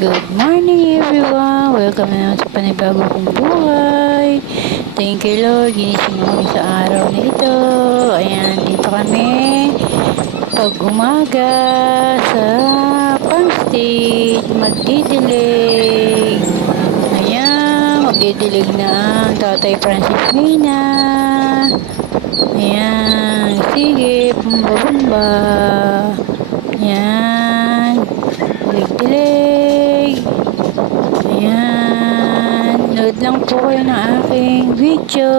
Good morning everyone! Welcome na naman sa panibago kong buhay. Thank you Lord, ginising mo kami sa araw na ito. Ayan, dito kami pag umaga sa Farm State, magdidilig. Ayan, magdidilig na ang Tatay Francis Mina. Ayan, sige, bumba-bumba. Ayan, dilig-dilig. Ayan, nood lang po kayo ng aking video.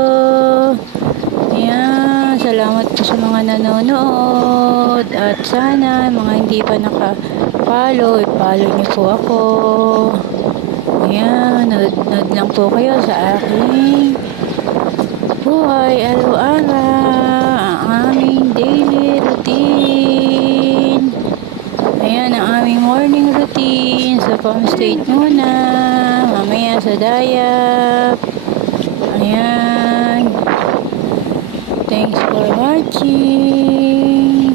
Ayan, salamat po sa mga nanonood. At sana, mga hindi pa naka-follow, i-follow niyo po ako. Ayan, nood lang po kayo sa aking buhay araw-araw, ang aming daily routine. Ayan ang aming morning routine sa Farm State muna, mamaya sa Dayap. Ayan, thanks for watching.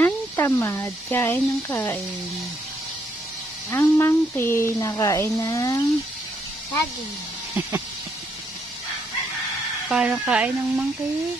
Ang tamad, kain ng kain. Ang monkey, nakain ng Saging. parang kain ng monkey.